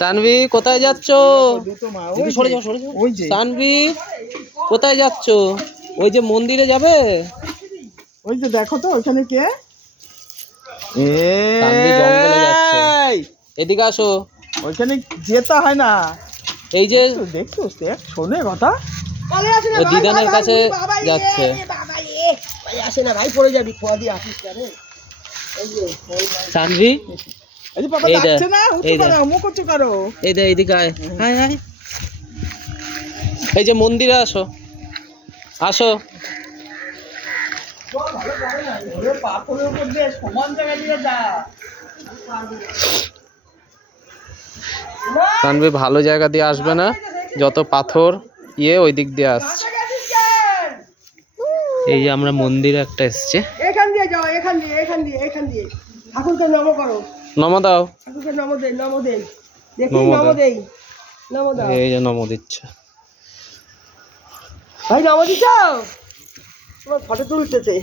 সানভি কোথায় যাচ্ছ? সানভি কোথায় যাচ্ছ? ওই যে মন্দিরে যাবে। ওই যে দেখো তো ওইখানে কে? সানভি জঙ্গলে যাচ্ছে। এদিকে আসো। ওইখানে যেতে হয় না। এই যে দেখছো দেখ শোনে কথা। ও দিদানের কাছে যাচ্ছে। আসে না ভাই, পড়ে যাবি, খোয়া দিয়ে আসিস রে। সানভি এই যে বাবা ডাকছে না, উঠে করো, মুখ উঁচু করো। এই দে এদিকে আয়। High high. এই যে মন্দিরে আসো, আসো। পাথরের উপর দিয়ে সমান জায়গা দিয়ে যা। সানভি ভালো জায়গা দিয়ে আসবে না, যত পাথর ওই দিক দিয়ে আসছে। এই যে আমরা মন্দিরে একটা এসছে। এখান দিয়ে যাও, এখান দিয়ে, এখান দিয়ে, এখান দিয়ে। ঠাকুরকে নম করো। নম দাও। ঠাকুরকে নম দে, নম দে। দেখি নম নম দেই। নম দাও। এই যে নম দিচ্ছে। ভাই নম দিছো? তোমার ফটো তুলতেছে।